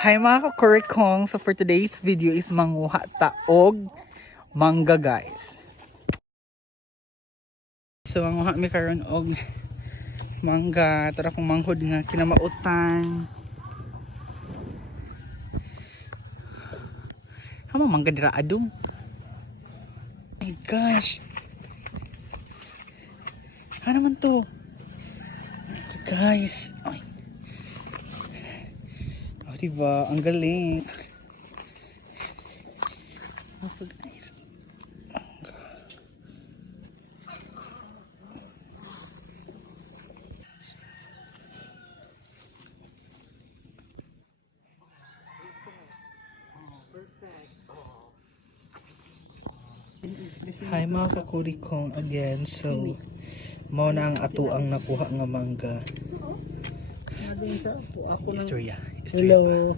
Hi mga kakurikong, so for today's video is manguha taog mangga guys. So manguha mi karon og mangga, tara kong manghod nga kinamautan. Hama mangga dira adong. Oh my gosh. Ano man to? Guys, ay. Oh, diba? Ang galing. Oh, guys. Hi mga kakurikong again. So, mao na ang ato ang nakuha nga mangga. Istorya. Hello.